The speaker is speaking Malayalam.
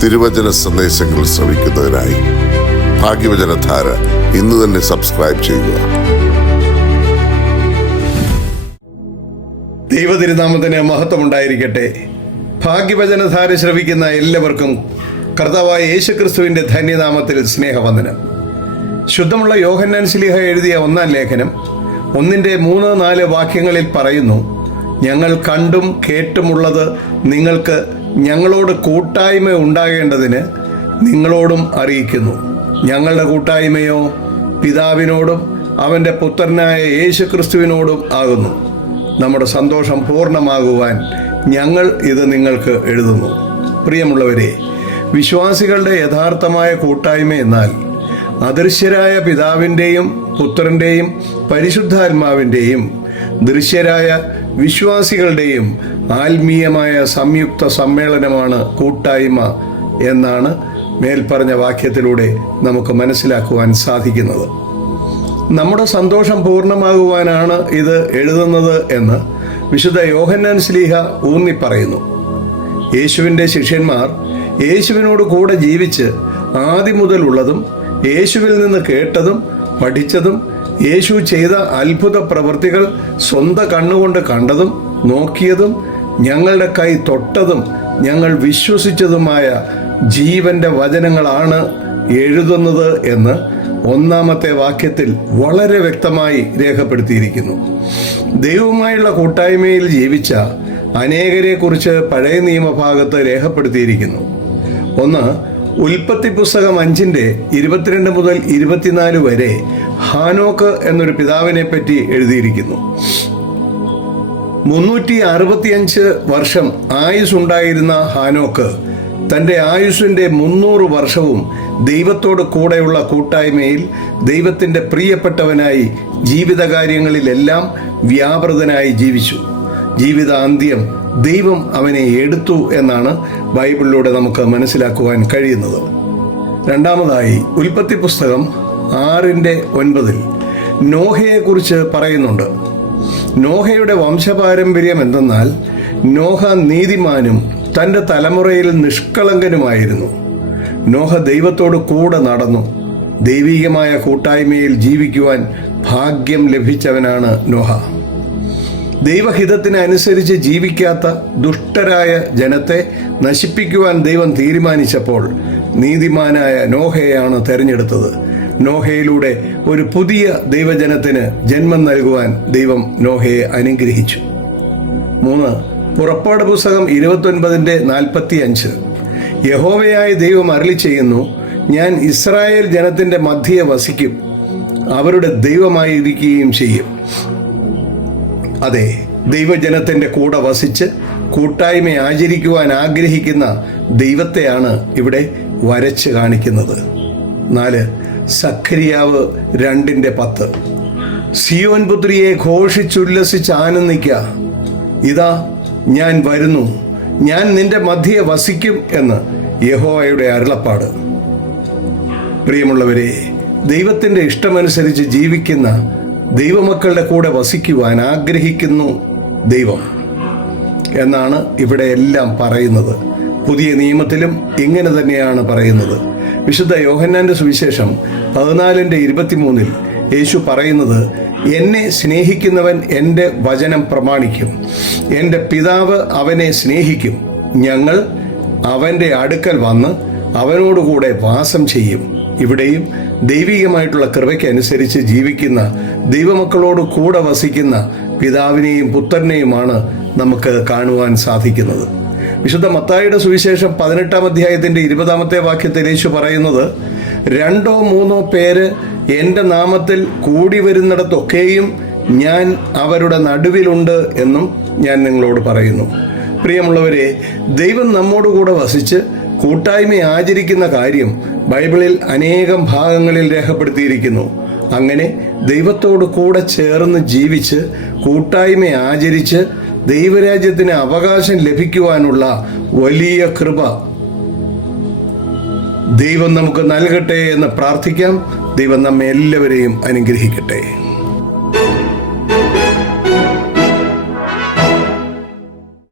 തിരുവചന സന്ദേശങ്ങൾ ശ്രവിക്കുന്നതിനായി ഭാഗ്യവചനധാര ഇന്ന് തന്നെ സബ്സ്ക്രൈബ് ചെയ്യുക. ദൈവതിരുനാമത്തിന് മഹത്വമുണ്ടായിരിക്കട്ടെ. ഭാഗ്യവചനധാര ശ്രവിക്കുന്ന എല്ലാവർക്കും കർത്താവായ യേശുക്രിസ്തുവിൻ്റെ ധന്യനാമത്തിൽ സ്നേഹവന്ദനം. ശുദ്ധമുള്ള യോഹന്നാൻ ശ്ലീഹ എഴുതിയ 1-ാം ലേഖനം 1-4 വാക്യങ്ങളിൽ പറയുന്നു, ഞങ്ങൾ കണ്ടും കേട്ടുമുള്ളത് നിങ്ങൾക്ക് ഞങ്ങളോട് കൂട്ടായ്മ ഉണ്ടാകേണ്ടതിന് നിങ്ങളോടും അറിയിക്കുന്നു. ഞങ്ങളുടെ കൂട്ടായ്മയോ പിതാവിനോടും അവൻ്റെ പുത്രനായ യേശുക്രിസ്തുവിനോടും ആകുന്നു. നമ്മുടെ സന്തോഷം പൂർണ്ണമാകുവാൻ ഞങ്ങൾ ഇത് നിങ്ങൾക്ക് എഴുതുന്നു. പ്രിയമുള്ളവരെ, വിശ്വാസികളുടെ യഥാർത്ഥമായ കൂട്ടായ്മ എന്നാൽ അദൃശ്യരായ പിതാവിൻ്റെയും പുത്രൻ്റെയും പരിശുദ്ധാത്മാവിൻ്റെയും ദൃശ്യരായ വിശ്വാസികളുടെയും ആത്മീയമായ സംയുക്ത സമ്മേളനമാണ് കൂട്ടായ്മ എന്നാണ് മേൽപ്പറഞ്ഞ വാക്യത്തിലൂടെ നമുക്ക് മനസ്സിലാക്കുവാൻ സാധിക്കുന്നത്. നമ്മുടെ സന്തോഷം പൂർണ്ണമാകുവാനാണ് ഇത് എഴുതുന്നത് എന്ന് വിശുദ്ധ യോഹന്നാൻ ശ്ലീഹ ഊന്നി പറയുന്നു. യേശുവിൻ്റെ ശിഷ്യന്മാർ യേശുവിനോട് കൂടെ ജീവിച്ച് ആദ്യം മുതലുള്ളതും യേശുവിൽ നിന്ന് കേട്ടതും പഠിച്ചതും യേശു ചെയ്ത അത്ഭുത പ്രവൃത്തികൾ സ്വന്തം കണ്ണുകൊണ്ട് കണ്ടതും നോക്കിയതും ഞങ്ങളുടെ കൈ തൊട്ടതും ഞങ്ങൾ വിശ്വസിച്ചതുമായ ജീവന്റെ വചനങ്ങളാണ് എഴുതുന്നത് എന്ന് 1-ാമത്തെ വാക്യത്തിൽ വളരെ വ്യക്തമായി രേഖപ്പെടുത്തിയിരിക്കുന്നു. ദൈവവുമായുള്ള കൂട്ടായ്മയിൽ ജീവിച്ച അനേകരെ കുറിച്ച് പഴയ നിയമഭാഗത്ത് രേഖപ്പെടുത്തിയിരിക്കുന്നു. ഒന്ന്, ഉൽപ്പത്തി പുസ്തകം 5-22 മുതൽ 24 വരെ ഹാനോക്ക് എന്നൊരു പിതാവിനെ പറ്റി എഴുതിയിരിക്കുന്നു. 365 വർഷം ആയുസ്സുണ്ടായിരുന്ന ഹാനോക്ക് തൻ്റെ ആയുസ്സിൻ്റെ 300 വർഷവും ദൈവത്തോട് കൂടെയുള്ള കൂട്ടായ്മയിൽ ദൈവത്തിൻ്റെ പ്രിയപ്പെട്ടവനായി ജീവിതകാര്യങ്ങളിലെല്ലാം വ്യാപൃതനായി ജീവിച്ചു. ജീവിതാന്ത്യം ദൈവം അവനെ എടുത്തു എന്നാണ് ബൈബിളിലൂടെ നമുക്ക് മനസ്സിലാക്കുവാൻ കഴിയുന്നത്. രണ്ടാമതായി ഉൽപ്പത്തി പുസ്തകം 6-9 നോഹയെക്കുറിച്ച് പറയുന്നുണ്ട്. നോഹയുടെ വംശപാരമ്പര്യം എന്തെന്നാൽ നോഹ നീതിമാനും തൻ്റെ തലമുറയിൽ നിഷ്കളങ്കനുമായിരുന്നു. നോഹ ദൈവത്തോട് കൂടെ നടന്നു. ദൈവികമായ കൂട്ടായ്മയിൽ ജീവിക്കുവാൻ ഭാഗ്യം ലഭിച്ചവനാണ് നോഹ. ദൈവഹിതത്തിന് അനുസരിച്ച് ജീവിക്കാത്ത ദുഷ്ടരായ ജനത്തെ നശിപ്പിക്കുവാൻ ദൈവം തീരുമാനിച്ചപ്പോൾ നീതിമാനായ നോഹയെയാണ് തെരഞ്ഞെടുത്തത്. നോഹയിലൂടെ ഒരു പുതിയ ദൈവജനത്തിന് ജന്മം നൽകുവാൻ ദൈവം നോഹയെ അനുഗ്രഹിച്ചു. 3, പുറപ്പാട് പുസ്തകം 29-45 യഹോവയായ ദൈവം അരുളി ചെയ്യുന്നു, ഞാൻ ഇസ്രായേൽ ജനത്തിൻ്റെ മധ്യേ വസിക്കും, അവരുടെ ദൈവമായിരിക്കുകയും ചെയ്യും. അതെ, ദൈവജനത്തിൻ്റെ കൂടെ വസിച്ച് കൂട്ടായ്മ ആചരിക്കുവാൻ ആഗ്രഹിക്കുന്ന ദൈവത്തെയാണ് ഇവിടെ വരച്ച് കാണിക്കുന്നത്. 4, സഖരിയാവ് 2:10 സിയോൻ പുത്രിയെ ഘോഷിച്ചുല്ലസിച്ച് ആനന്ദിക്ക, ഇതാ ഞാൻ വരുന്നു, ഞാൻ നിന്റെ മധ്യേ വസിക്കും എന്ന് യഹോവയുടെ അരുളപ്പാട്. പ്രിയമുള്ളവരെ, ദൈവത്തിൻ്റെ ഇഷ്ടമനുസരിച്ച് ജീവിക്കുന്ന ദൈവമക്കളുടെ കൂടെ വസിക്കുവാൻ ആഗ്രഹിക്കുന്നു ദൈവം എന്നാണ് ഇവിടെ എല്ലാം പറയുന്നത്. പുതിയ നിയമത്തിലും ഇങ്ങനെ തന്നെയാണ് പറയുന്നത്. വിശുദ്ധ യോഹന്നാന്റെ സുവിശേഷം 14-23 യേശു പറയുന്നത്, എന്നെ സ്നേഹിക്കുന്നവൻ എൻ്റെ വചനം പ്രമാണിക്കും, എൻ്റെ പിതാവ് അവനെ സ്നേഹിക്കും, ഞങ്ങൾ അവൻ്റെ അടുക്കൽ വന്ന് അവനോടുകൂടെ വാസം ചെയ്യും. ഇവിടെയും ദൈവികമായിട്ടുള്ള കൃപയ്ക്ക് അനുസരിച്ച് ജീവിക്കുന്ന ദൈവമക്കളോട് കൂടെ വസിക്കുന്ന പിതാവിനെയും പുത്രനെയുമാണ് നമുക്ക് കാണുവാൻ സാധിക്കുന്നത്. വിശുദ്ധ മത്തായിയുടെ സുവിശേഷം 18-ാം അധ്യായത്തിൻ്റെ 20-ാമത്തെ വാക്യത്തിൽ യേശു പറയുന്നത്, 2-3 പേര് എൻ്റെ നാമത്തിൽ കൂടി വരുന്നിടത്തൊക്കെയും ഞാൻ അവരുടെ നടുവിലുണ്ട് എന്നും ഞാൻ നിങ്ങളോട് പറയുന്നു. പ്രിയമുള്ളവരെ, ദൈവം നമ്മോടുകൂടെ വസിച്ച് കൂട്ടായ്മ ആചരിക്കുന്ന കാര്യം ബൈബിളിൽ അനേകം ഭാഗങ്ങളിൽ രേഖപ്പെടുത്തിയിരിക്കുന്നു. അങ്ങനെ ദൈവത്തോട് കൂടെ ചേർന്ന് ജീവിച്ച് കൂട്ടായ്മ ആചരിച്ച് ദൈവരാജ്യത്തിന് അവകാശം ലഭിക്കുവാനുള്ള വലിയ കൃപ ദൈവം നമുക്ക് നൽകട്ടെ എന്ന് പ്രാർത്ഥിക്കാം. ദൈവം നമ്മെ എല്ലാവരെയും അനുഗ്രഹിക്കട്ടെ.